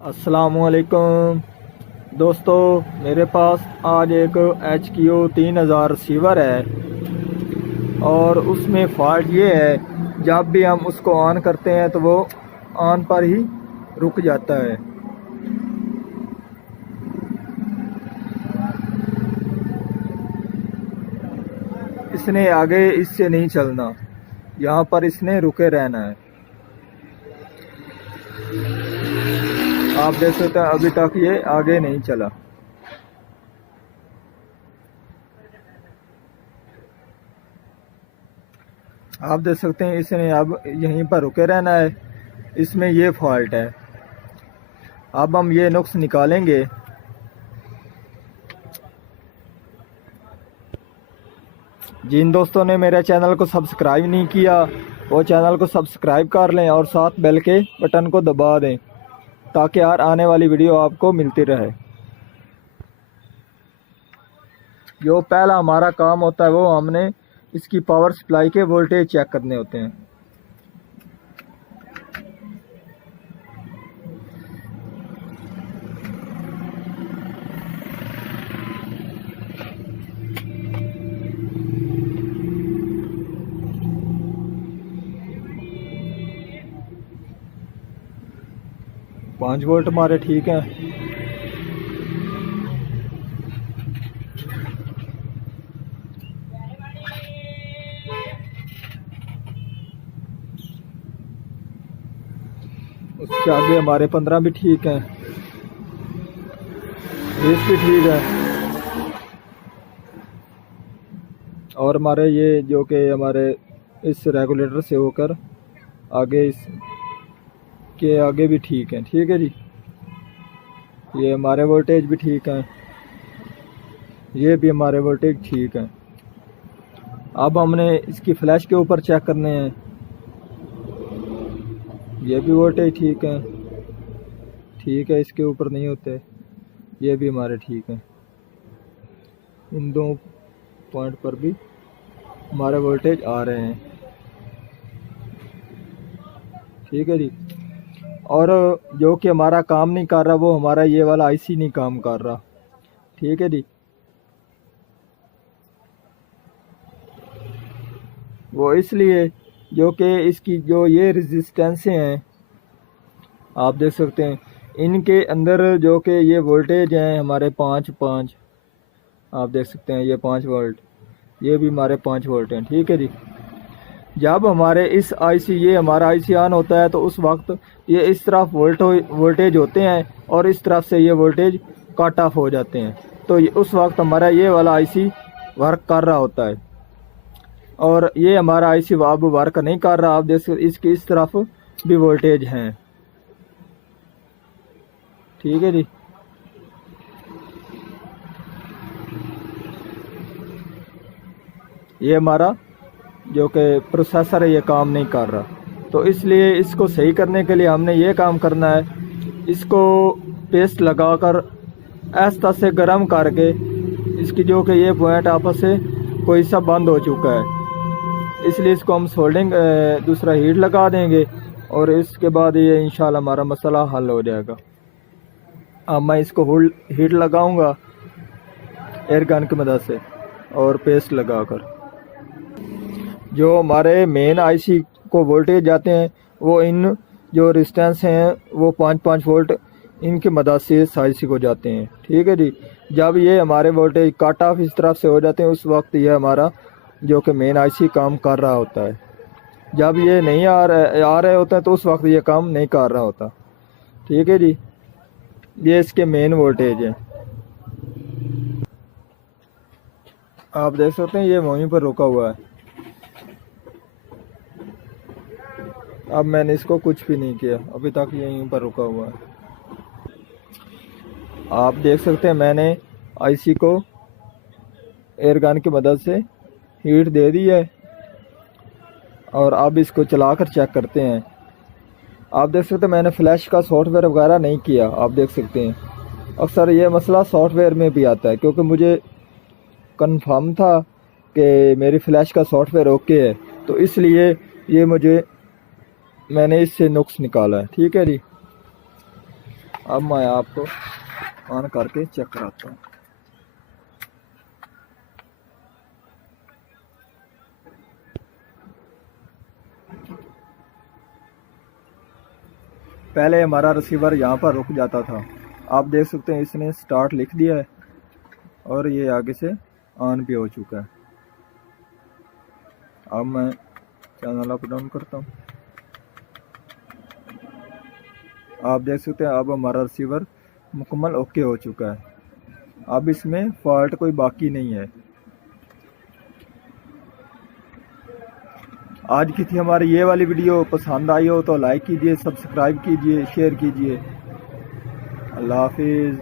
अस्सलामुअलैकुम दोस्तों, मेरे पास आज एक HQ 3000 रिसीवर है और उसमें फ़ॉल्ट ये है, जब भी हम उसको ऑन करते हैं तो वो ऑन पर ही रुक जाता है। इसने आगे इससे नहीं चलना, यहाँ पर इसने रुके रहना है। आप देख सकते हैं अभी तक ये आगे नहीं चला। आप देख सकते हैं इसने अब यहीं पर रुके रहना है। इसमें ये फॉल्ट है। अब हम ये नुक्स निकालेंगे। जिन दोस्तों ने मेरे चैनल को सब्सक्राइब नहीं किया वो चैनल को सब्सक्राइब कर लें और साथ बेल के बटन को दबा दें ताकि हर आने वाली वीडियो आपको मिलती रहे। जो पहला हमारा काम होता है वो हमने इसकी पावर सप्लाई के वोल्टेज चेक करने होते हैं। पाँच वोल्ट हमारे ठीक हैं। उसके आगे हमारे 15 भी ठीक हैं, 20 भी ठीक है। और हमारे ये जो कि हमारे इस रेगुलेटर से होकर आगे इस के आगे भी ठीक है। ठीक है जी, ये हमारे वोल्टेज भी ठीक हैं, ये भी हमारे वोल्टेज ठीक हैं। अब हमने इसकी फ्लैश के ऊपर चेक करने हैं। ये भी वोल्टेज ठीक है, ठीक है, इसके ऊपर नहीं होते। ये भी हमारे ठीक हैं। इन दो पॉइंट पर भी हमारे वोल्टेज आ रहे हैं। ठीक है जी। और जो कि हमारा काम नहीं कर रहा वो हमारा ये वाला आईसी नहीं काम कर रहा। ठीक है जी। वो इसलिए जो कि इसकी जो ये रेजिस्टेंसें हैं आप देख सकते हैं, इनके अंदर जो कि ये वोल्टेज हैं हमारे 5 आप देख सकते हैं, ये 5 वोल्ट, ये भी हमारे 5 वोल्ट हैं। ठीक है जी। जब हमारे इस आईसी ये हमारा आईसी ऑन होता है तो उस वक्त ये इस तरफ वोल्टेज होते हैं और इस तरफ से ये वोल्टेज कट ऑफ हो जाते हैं। तो उस वक्त हमारा ये वाला आईसी वर्क कर रहा होता है और ये हमारा आईसी अब वर्क नहीं कर रहा। आप देख सकते इसकी इस तरफ भी वोल्टेज हैं। ठीक है जी। ये हमारा जो कि प्रोसेसर है ये काम नहीं कर रहा, तो इसलिए इसको सही करने के लिए हमने ये काम करना है। इसको पेस्ट लगाकर ऐसा से गर्म करके इसकी जो कि ये पॉइंट आपस से कोई सा बंद हो चुका है, इसलिए इसको हम सोल्डिंग दूसरा हीट लगा देंगे और इसके बाद ये इंशाल्लाह हमारा मसला हल हो जाएगा। अब मैं इसको हीट लगाऊंगा एयर गन की मदद से और पेस्ट लगाकर। जो हमारे मेन आईसी को वोल्टेज जाते हैं वो इन जो रेजिस्टेंस हैं वो 5 वोल्ट इनकी मदद से इस आईसी को जाते हैं। ठीक है जी। जब ये हमारे वोल्टेज कट ऑफ इस तरफ से हो जाते हैं उस वक्त ये हमारा जो कि मेन आईसी काम कर रहा होता है। जब ये नहीं आ रहे होते हैं तो उस वक्त ये काम नहीं कर रहा होता। ठीक है जी। ये इसके मेन वोल्टेज है। आप देख सकते हैं ये वहीं पर रुका हुआ है। अब मैंने इसको कुछ भी नहीं किया, अभी तक यहीं पर रुका हुआ है। आप देख सकते हैं मैंने आईसी को एयर गन की मदद से हीट दे दी है और अब इसको चलाकर चेक करते हैं। आप देख सकते हैं मैंने फ्लैश का सॉफ्टवेयर वगैरह नहीं किया। आप देख सकते हैं अक्सर ये मसला सॉफ्टवेयर में भी आता है, क्योंकि मुझे कंफर्म था कि मेरी फ्लैश का सॉफ्टवेयर ओके है, तो इसलिए ये मैंने इससे नुक्स निकाला है। ठीक है जी। अब मैं आपको ऑन करके चेक कराता हूँ। पहले हमारा रिसीवर यहाँ पर रुक जाता था, आप देख सकते हैं इसने स्टार्ट लिख दिया है और ये आगे से ऑन भी हो चुका है। अब मैं चैनल अप डाउन करता हूँ, आप देख सकते हैं अब हमारा रिसीवर मुकम्मल ओके हो चुका है। अब इसमें फॉल्ट कोई बाकी नहीं है। आज की थी हमारी ये वाली वीडियो, पसंद आई हो तो लाइक कीजिए, सब्सक्राइब कीजिए, शेयर कीजिए। अल्लाह हाफिज़।